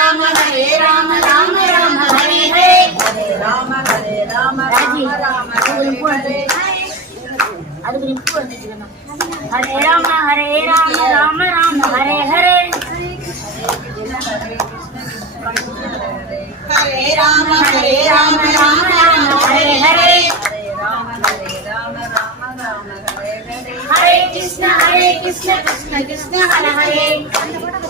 ராம ஹரே ராம ராம ஹரே ஹரே கிருஷ்ண ஹரே கிருஷ்ண கிருஷ்ண கிருஷ்ண ஹர ஹரே ஹரே ராம ஹரே ராம ராம ராம ஹரே ஹரே ஹரே கிருஷ்ண ஹரே கிருஷ்ண கிருஷ்ண கிருஷ்ண ஹர ஹரே ஹரே ராம ஹரே ராம ராம ராம ஹரே ஹரே அதுக்கு நிப்பு வந்துச்சுக்கணும் ஹரே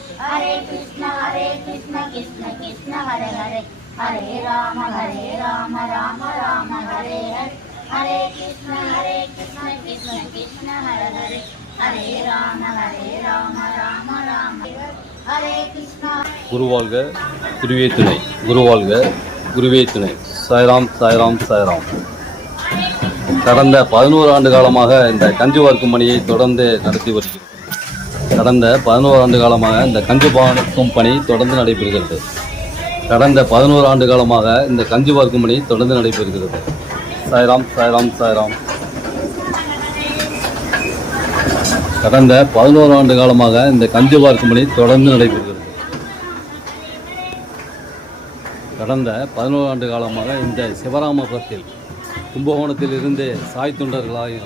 ஹரே கிருஷ்ண ஹரே கிருஷ்ண கிருஷ்ண கிருஷ்ண ஹரே ஹரே. ஹரே ராம ஹரே ராம ராம ராம ஹரே ஹரே. ஹரே கிருஷ்ண ஹரே கிருஷ்ண கிருஷ்ண கிருஷ்ண ஹர ஹரே. ஹரே ராம ஹரே ராம ராம ராம ஹரே கிருஷ்ண. குருவாழ்க குருவே துணை. குருவாழ்க குருவே துணை. சாய்ராம் சாய்ராம் சாய்ராம். கடந்த பதினோரு ஆண்டு காலமாக இந்த கஞ்சி வார்க்கும் பணியை தொடர்ந்து நடத்தி வருகிறது கடந்த பதினோரு ஆண்டு காலமாக இந்த கஞ்சி பார்க்கும் பணி தொடர்ந்து நடைபெறுகிறது. கடந்த பதினோரு ஆண்டு காலமாக இந்த கஞ்சி பார்க்கும் பணி தொடர்ந்து நடைபெறுகிறது. சாய்ராம் சாய்ராம் சாய்ராம். கடந்த பதினோரு ஆண்டு காலமாக இந்த கஞ்சி பார்க்கும் பணி தொடர்ந்து நடைபெறுகிறது. கடந்த பதினோரு ஆண்டு காலமாக இந்த சிவராமபுரத்தில் கும்பகோணத்தில் இருந்து சாய் தொண்டர்களாக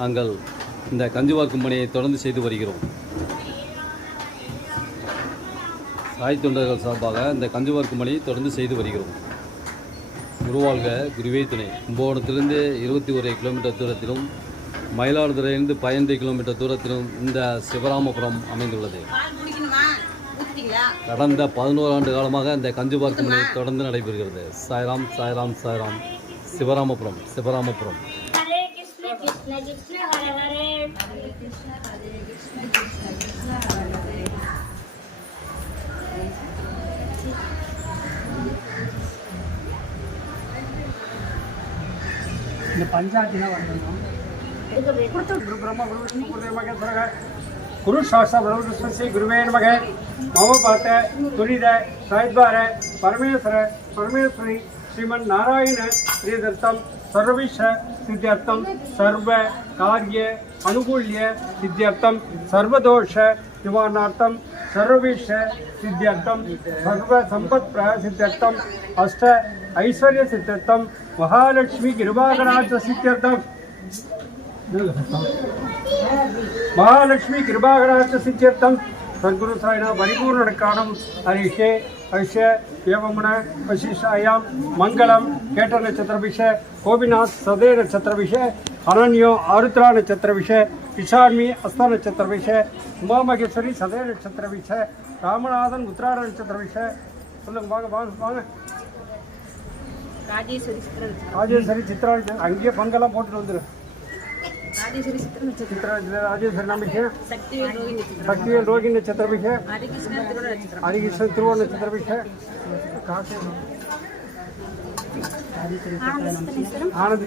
நாங்கள் இந்த கஞ்சி பார்க்கும் பணியை தொடர்ந்து செய்து வருகிறோம். தாய் தொண்டர்கள் சார்பாக இந்த கஞ்சி மணி தொடர்ந்து செய்து வருகிறோம். குருவாழ்க குருவே துணை. கும்பகோணத்திலிருந்து இருபத்தி ஒரு கிலோமீட்டர் தூரத்திலும் மயிலாடுதுறையிலிருந்து பதினைந்து கிலோமீட்டர் தூரத்திலும் இந்த சிவராமபுரம் அமைந்துள்ளது. கடந்த பதினோரு ஆண்டு காலமாக இந்த கஞ்சி மணி தொடர்ந்து நடைபெறுகிறது. சாய்ராம் சாய்ராம் சாய்ராம். சிவராமபுரம் சிவராமபுரம். இந்த பஞ்சாயத்து தான் வரணும் குரு பிரம்ம குரு விஷ்ணு குரு சாஸ்திர பிரபுஸ்வசி குருவே நமக மம துரித சாய்பார பரமேஸ்வர பரமேஸ்வரி ஸ்ரீமன் நாராயண ஸ்ரீதர்த்தம் சர்விஷ சித்தியர்த்தம் சர்வ காரிய அனுகூல்ய சித்தியர்த்தம் சர்வதோஷ நிவாரணார்த்தம் சர்வவிஷ சித்தியர்த்தம் சர்வ சம்பத் சித்தியர்த்தம் அஷ்ட ஐஸ்வர்ய சித்தியர்த்தம் மகாலட்சுமி கிருபாகராஜ சித்தியர்த்தம் மகாலட்சுமி கிருபாகராஜ சித்தியர்த்தம் சத்குரு சாயினா பரிபூர்ணக்கானம் ஹரிஷே ஹர்ஷ ஏவமுன வசிஷாயாம் மங்களம் கேட்ட நட்சத்திரபிஷ கோபிநாத் சதே நட்சத்திரபிஷ அனன்யோ ஆருத்ரா நட்சத்திரபிஷ பிஷாண்மி அஸ்த நட்சத்திரபிஷ உமாமகேஸ்வரி சதே நட்சத்திரபிஷ ராமநாதன் உத்ராட நட்சத்திரபிஷ. சொல்லுங்க வாங்க வாங்க வாங்க. ராஜேஸ்வரி ராஜேஸ்வரி சித்ரா அங்கேயே பங்கெல்லாம் போட்டுட்டு வந்துரு. ராஜேஸ்வரி சித்திர நட்சத்திரம் சித்ரா ராஜேஸ்வரி நம்பிக்கை சக்திவேல் ரோஹி நட்சத்திரம் சக்திவேல் ரோகிணி நட்சத்திரபிஷே ஹரிகிருஷ்ணன் திருவண்ண நட்சத்திரம் ஹரிகிருஷ்ணன் திருவோண நட்சத்திரபிஷே ஆனந்த்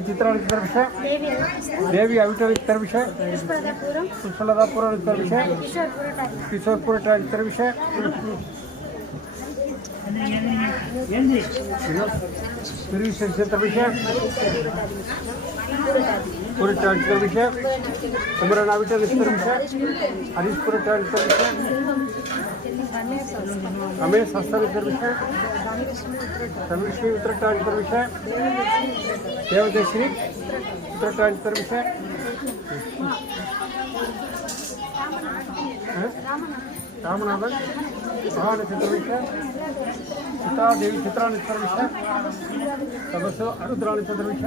சித்ரா நட்சத்திரபிஷே தேவி அவிட்ட நட்சத்திரபிஷே புஷ்பலதாபுர நட்சத்திரபிஷே கிஷோர் புரட்ட நட்சத்திரபிஷே திருவிஷ நட்சத்திரபிஷே புரட்ட நட்சத்திரபிஷே குமரன் அவிட்ட நட்சத்திரபிஷே ஹரிஷ் புரட்ட நட்சத்திரபிஷே रमेश हस्तर विषय रमेश्री उत्तराखंड विषय देवदेश्री उत्तराखंड विषय रामनाथन महानक्षत्र विषय ராமநாதன் மகான சித்தரமிக்க சித்தாதேவி சித்ராணி சித்தரமிக்க தபசு அருத்ராணி சித்தரமிக்க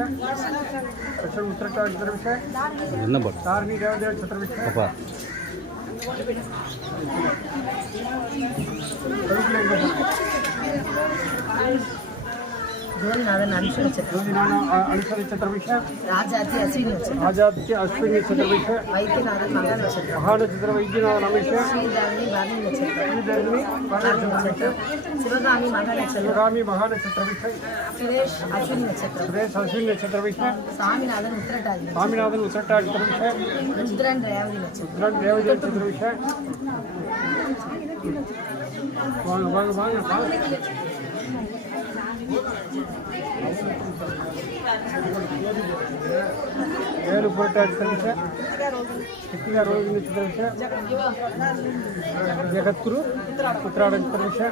லட்சுமி உத்திரட்டாணி சித்தரமிக்க என்ன பாட்டு? தாரணி தேவதேவ சித்தரமிக்க அப்பா. கருப்பில் ಗೋಲ್ನಾಥನ್ ಅನುಶ್ವಿನಿ ಗೋವಿನಾನ ಅನುಶ್ವರಿ ಚತುರ್ವಿಷ ರಾಜಾತಿ ಅಶ್ವಿನಿ ನಕ್ಷತ್ರ ರಾಜಾತಿ ಅಶ್ವಿನಿ ಚತುರ್ವಿಷ ವೈದ್ಯನಾಥನ್ ಮಗಳ ನಕ್ಷತ್ರ ಮಹಾನ ಚತುರ ವೈದ್ಯನಾಥ ನಮಿಷ ಶ್ರೀಧರಣಿ ಭಾನಿ ನಕ್ಷತ್ರ ಶ್ರೀಧರಣಿ ಭಾನಿ ನಕ್ಷತ್ರ ಶಿವಗಾಮಿ ಮಗಳ ನಕ್ಷತ್ರ ಶಿವಗಾಮಿ ಮಹಾನ ಚತುರ್ವಿಷ ಸುರೇಶ್ ಅಶ್ವಿನಿ ನಕ್ಷತ್ರ ಸುರೇಶ್ ಅಶ್ವಿನಿ ಚತುರ್ವಿಷ ಸ್ವಾಮಿನಾಥನ್ ಉತ್ತರಟಾಗಿ ಸ್ವಾಮಿನಾಥನ್ ಉತ್ತರಟಾಗಿ ಚತುರ್ವಿಷ ರುದ್ರನ್ ರೇವತಿ ನಕ್ಷತ್ರ ರುದ್ರನ್ ರೇವತಿ ಚತುರ್ವಿಷ ವಾಂಗ ವಾಂಗ ವಾಂಗ ವಾಂಗ ఏడు ఫోటో తెలుసా ఎక్కిన రోజు నుంచి తెలుసా జగత్గురు పుత్రాడికి తెలుసా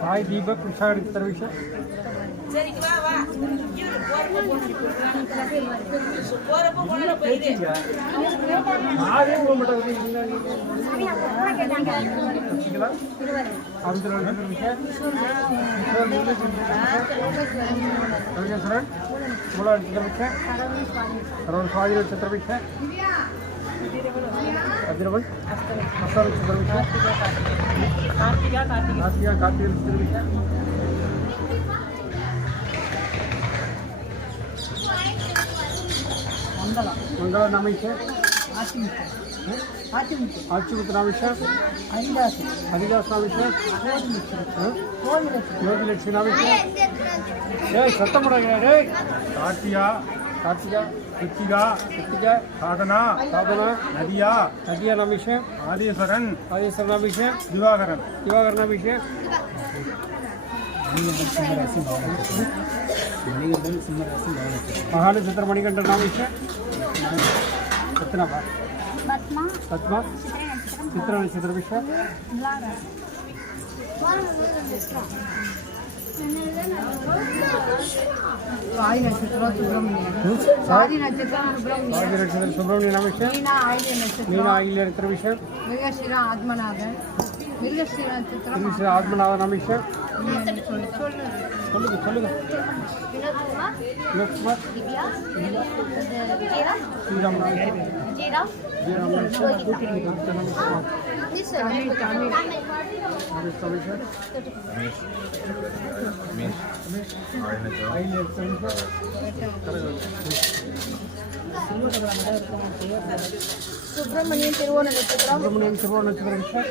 సాయి దీపక్ కృష్ణాడికి తెలుసా மூலம் சந்திரபிஷ அஜிரவன் அஸ்தமிக் சந்திரபிஷ கார்த்திகா கார்த்திகா கார்த்திகா சந்திரபிஷ ಮಂಗಳ ನಾಮ ವಿಷಯ ஆசிமிக்கு ஆசிமிக்கு ಆಚುಮುತ್ತ ನಾಮ ವಿಷಯ ஹரிதாஸ் ಹರಿದಾಸ್ ನಾಮ ವಿಷಯ கோவில் நட்சத்திரம் ಯೋಗಿ ಲಕ್ಷ್ಮಿ ನಾಮ ವಿಷಯ ಏ ಸತ್ತ ಮಾಡಂಗ ರೇ ಕಾರ್ತಿಯ ಕಾರ್ತಿಕ ಕೃತಿಕ ಕೃತಿಕ ಸಾಧನ ಸಾಧನ ನದಿಯ ನದಿಯ મણિકંઠન સિંહરાસન મહાન સત્ર મણિકંઠન નામ છે સતનાભા સતમા સતમા ચિત્ર નક્ષત્ર વિશ્વ સ્વાதி નક્ષત્ર સુબ્રમણ્ય સ્વાதி નક્ષત્ર સુબ્રમણ્ય નામ છે મીના આઈલ્ય નક્ષત્ર મીના આઈલ્ય નક્ષત્ર વિશ્વ મૃગશિરા આત્મનાથન நிமிஷம் ஆட் பண்ணாத நிமிஷம் சொல்லுங்க சொல்லுங்க. ஸ்ரீராம் சுப்பிரமணியம் திருவோண நட்சத்திரம். சுப்பிரமணியம் திருவோண நட்சத்திரம் சார்.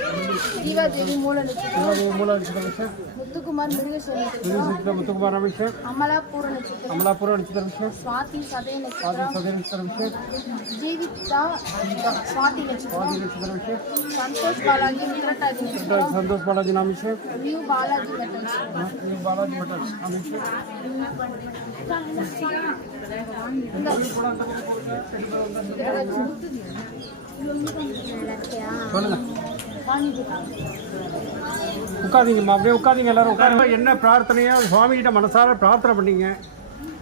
ஜீவாதேவி மூல நட்சத்திரம். ஜீவாதேவி மூல நட்சத்திரம் சார். முத்துக்குமார் மிருகேஸ்வர நட்சத்திரம். முத்துக்குமார் ரவி சார். அமலாபூர நட்சத்திரம். அமலாபூர நட்சத்திரம் சார். சுவாதி சதய நட்சத்திரம். சுவாதி சதய நட்சத்திரம் சார். ஜீவிதா சுவாதி நட்சத்திரம். சுவாதி நட்சத்திரம் சார். சந்தோஷ் பாலாஜி மித்ரட்டாதி நட்சத்திரம். Santhosh Balaji நாமி sir. New Balaji mutton new Balaji mutton நாமி sir. இந்த சொல்லுங்க. உட்காதீங்கம்மா அப்படியே உட்காதீங்க எல்லாரும் உட்காருங்க. என்ன பிரார்த்தனையோ? சுவாமிகிட்ட மனசார பிரார்த்தனை பண்ணிங்க.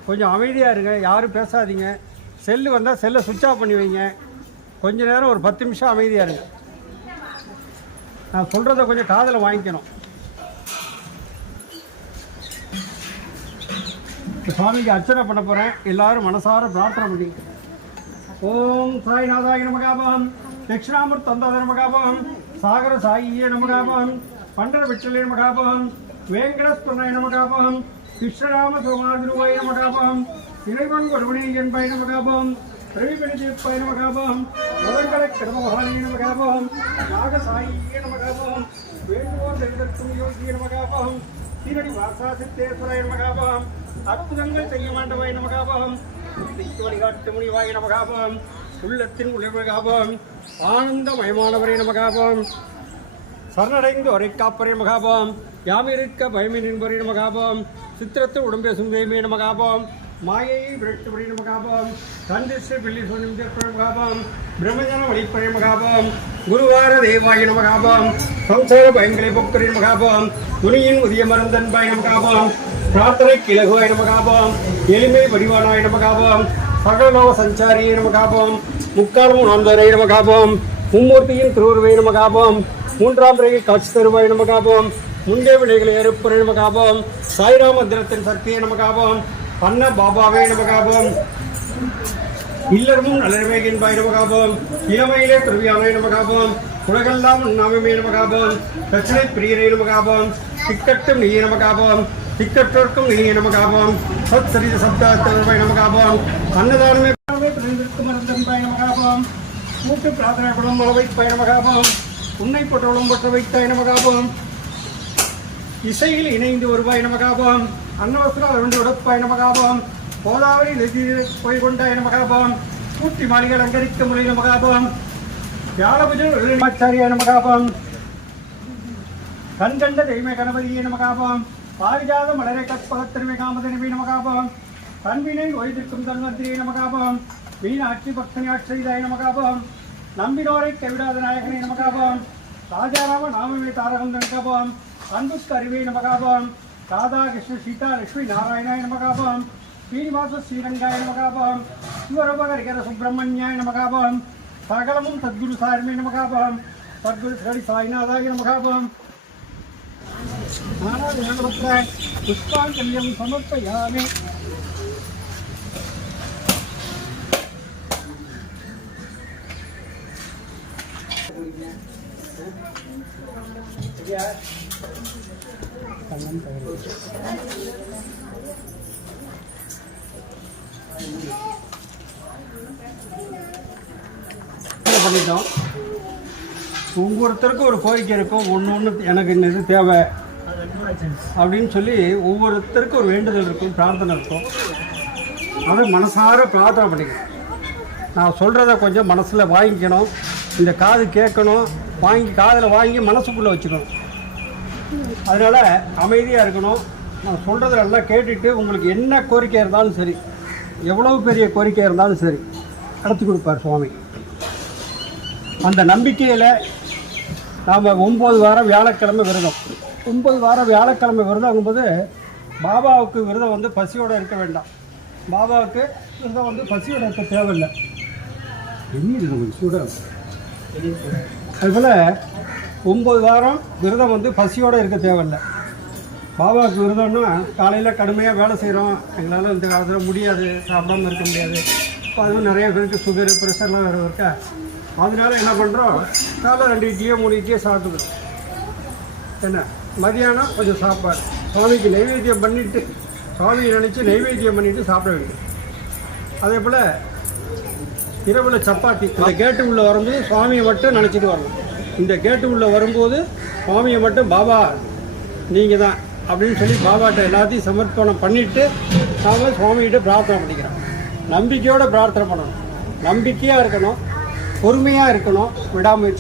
கொஞ்சம் அமைதியாக இருங்க யாரும் பேசாதீங்க. செல்லு வந்தால் செல்லை சுவிட்ச் ஆஃப் பண்ணி வைங்க. கொஞ்ச நேரம் ஒரு பத்து நிமிஷம் அமைதியாக இருங்க. நான் சொல்கிறத கொஞ்சம் காதில் வாங்கிக்கணும். சுவாமிக்கு அர்ச்சனை பண்ண போகிறேன் எல்லாரும் மனசார பிரார்த்தனை பண்ணிங்க ஓம் சாய்நாதாய நமகாபம் தட்சிணாமூர்த்த தந்தாத நமகாபம் சாகர சாயியே நமகாபம் பண்டர விட்டலே மகாபகம் வேங்கடஸ்வரனாய நமகாபகம் கிருஷ்ணராம சோமாதிருவாய நமகாபகம் இறைவன் ஒருவனே என்பாய நமகாபகம் ரவிபணிதேப்பாய நமகாபகம் முதங்கட கிருமகாலிய நமகாபகம் நாகசாயிய நமகாபகம் வேண்டுவோர் தெய்வத்தும் யோகிய நமகாபகம் சீரடி வாசாசித்தேஸ்வராய நமகாபகம் அற்புதங்கள் செய்ய மாண்டவாய நமகாபகம் திக்கு வழிகாட்டு உள்ளத்தின் உழைவகாபம் ஆனந்தமயமானவரே நமகாபம் சரணடைந்து ஒரை காப்பரே மகாபாம் யாமிருக்க பயமின் என்பரே மகாபாம் சித்திரத்து உடம்பே சுந்தேமே மகாபாம் மாயையை விரட்டுபடி மகாபாம் கந்திசு பிள்ளி சொன்ன மகாபாம் பிரம்மஜன வழிப்பறை மகாபாம் குருவார தேவாய நமகாபாம் சம்சார பயங்களை பொக்கரின் மகாபாம் துணியின் உதிய மருந்தன் பாய மகாபாம் பிரார்த்தனை கிழகுவாய நமகாபம் எளிமை வடிவானாய நமகாபம் சகலநாம சஞ்சாரியை நமகாபம் முக்காலமும் ஆந்தரைய நமகாபம் மும்மூர்த்தியின் திருவுருவை நமகாபம் மூன்றாம் பிறகு காட்சி தருவாய் நமகாபம் முண்டே வினைகளை ஏறுப்புரை நமகாபம் சாய்ராம மந்திரத்தின் சக்தியை நமகாபம் அன்ன பாபாவே நமகாபம் இல்லறமும் நலர்மேகின்பாய் நமகாபம் இளமையிலே துறவியானாய் நமகாபம் உலகெல்லாம் நாமமே நமகாபம் பிரச்சனை பிரியரே நமகாபம் திக்கட்டும் நீயே நமகாபம் திக்கற்றோர்க்கும் நீயே நமகாபம் சத் சரித சப்தாய் நமகாபம் அன்னதானமே பிறந்திருக்கும் மருந்தன்பாய் நமகாபம் கூட்டு பிரார்த்தனை குடும்பம் வைப்பாய் நமகாபம் உன்னை பொற்றோளும் பொற்ற வைத்தாய் நமகாபம் இசையில் இணைந்து வருவாய் நமகாபம் அன்னவஸ்திரம் அருண்டு உடப்பாய் நமகாபம் கோதாவரி நதி போய் கொண்டாய் நமகாபம் கூட்டி மாளிகள் அலங்கரிக்க முறை நமகாபம் வியாழபுஜாச்சாரியா நமகாபம் கண்கண்ட தெய்வ கணபதியை நமகாபம் பாரிஜாத மலரை கற்பகத்திருமை காமதனவி நமகாபம் கண்வினை ஒய்திருக்கும் தன்வந்திரியை நமகாபம் மீனாட்சி பக்தனை ஆட்சிதாய நமகாபவம். நம்பினோரை கைவிடாத நாயகனை நமகாபவம். ராஜாராம நாமமே தாரகம் நமகாபம் அன்புக்கு அறிவை நமகாபவம். ராதா கிருஷ்ண சீதா லட்சுமி நாராயணாய நமகாபவம். ஸ்ரீனிவாச ஸ்ரீரங்காய நமகாபவம். சிவரபகரிகர சுப்பிரமணியாய நமகாபவம். சகலமும் சத்குரு சாரிமே நமகாபவம். சத்குரு ஸ்ரீ சாய்நாதாய நமகாபவம். நானாதிநாமரத்ன புஷ்பாஞ்சல்யம் சமர்ப்பயாமி. என்ன பண்ணிட்டோம்? ஒவ்வொருத்தருக்கும் ஒரு கோரிக்கை இருக்கும். ஒன்று ஒன்று எனக்கு இந்த இது தேவை. அப்படின்னு சொல்லி ஒவ்வொருத்தருக்கும் ஒரு வேண்டுதல் இருக்கும் பிரார்த்தனை இருக்கும். அதை மனசார பிரார்த்தனை பண்ணிக்கணும். நான் சொல்கிறத கொஞ்சம் மனசில் வாங்கிக்கணும். இந்த காது கேட்கணும். வாங்கி காதில் வாங்கி மனசுக்குள்ளே வச்சுக்கணும். அதனால் அமைதியாக இருக்கணும். நான் சொல்கிறத நல்லா கேட்டுட்டு உங்களுக்கு என்ன கோரிக்கை இருந்தாலும் சரி எவ்வளவு பெரிய கோரிக்கை இருந்தாலும் சரி நடத்தி கொடுப்பார் சுவாமி. அந்த நம்பிக்கையில் நாம் ஒம்பது வாரம் வியாழக்கிழமை விரதம். ஒன்பது வாரம் வியாழக்கிழமை விரதங்கும்போது பாபாவுக்கு விரதம் வந்து பசியோடு இருக்க வேண்டாம். பாபாவுக்கு விரதம் வந்து பசியோடு இருக்க தேவையில்லை. அதுபோல் ஒம்பது வாரம் விரதம் வந்து பசியோடு இருக்க தேவையில்லை. பாபாவுக்கு விரதம்னா காலையில் கடுமையாக வேலை செய்கிறோம் எங்களால் இந்த காலத்தில் முடியாது சாப்பிடாம இருக்க முடியாது. இப்போ அதுவும் நிறைய பேருக்கு சுகரு ப்ரெஷர்லாம் வேறு இருக்கா? அதனால என்ன பண்ணுறோம் காலை ரெண்டு இட்லியோ மூணு இட்லியோ சாப்பிட்டுக்கணும் என்ன? மதியானம் கொஞ்சம் சாப்பாடு. சுவாமிக்கு நைவேத்தியம் பண்ணிவிட்டு சுவாமியை நினச்சி நைவேத்தியம் பண்ணிவிட்டு சாப்பிட வேண்டும். அதே போல் இரவில் சப்பாத்தி. இந்த கேட்டு உள்ளே வரும்போது சுவாமியை மட்டும் நினச்சிட்டு வரணும். இந்த கேட்டு உள்ளே வரும்போது சுவாமியை மட்டும் பாபா நீங்கள் தான் அப்படின்னு சொல்லி பாபாட்ட எல்லாத்தையும் சமர்ப்பணம் பண்ணிவிட்டு நாம் சுவாமிகிட்ட பிரார்த்தனை பண்ணிக்கிறோம். நம்பிக்கையோடு பிரார்த்தனை பண்ணணும். நம்பிக்கையாக இருக்கணும். பொறுமையாக இருக்கணும். விடாமுயற்சி